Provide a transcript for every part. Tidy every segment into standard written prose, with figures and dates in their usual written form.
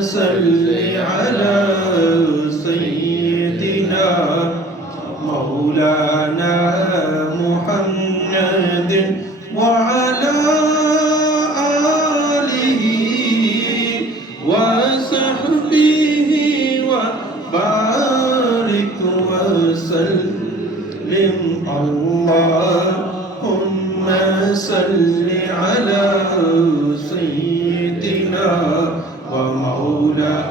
صل على سيدنا مولانا محمد وعلى آله وصحبه وبارك وسلم اللهم صل على سيدنا ومولانا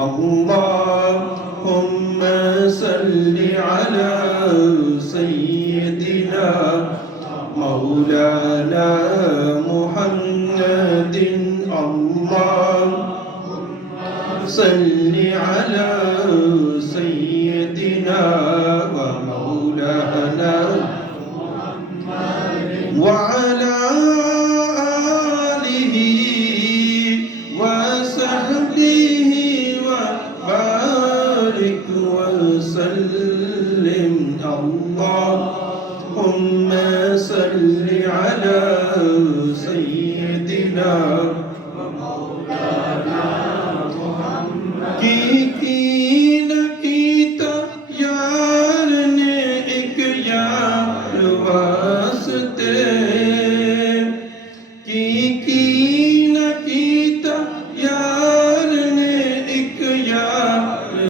اللهم صل على سيدنا مولانا محمد اللهم صل على